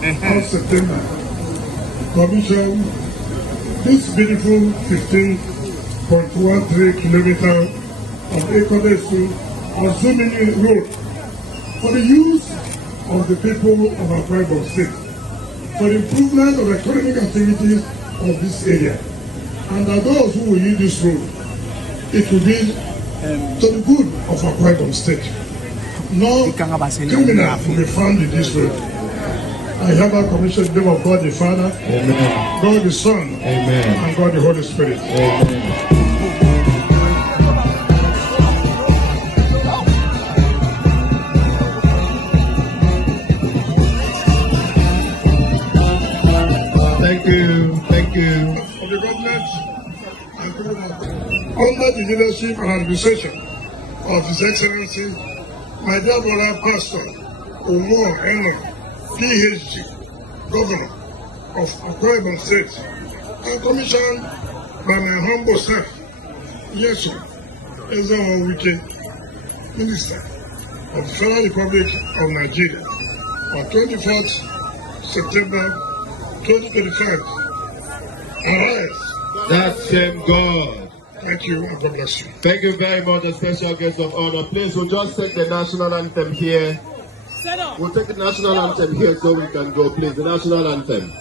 of September, commissioned this beautiful 15.13 kilometers of Ikot Esu-Otomo-Azumini road for the use of the people of Akwa Ibom State, for the improvement of economic activities of this area. And that those who will use this road, it will be to the good of Akwa Ibom State. No criminal will be found in this road. I have a commission in the name of God the Father, Amen. God the Son, Amen. And God the Holy Spirit. Amen. Thank you. Thank you. Of the government, under the leadership and administration of His Excellency, my dear brother Pastor Omo Eno, PhD, Governor of Akwa Ibom State, and commissioned by my humble self, yes, sir, Wike, Minister of the Federal Republic of Nigeria, on 24th September 2025. Arise. That same God. Thank you and God bless you. Thank you very much, the special guest of honor. Please, we'll just take the national anthem here. We'll take the national anthem here so we can go, please. The national anthem.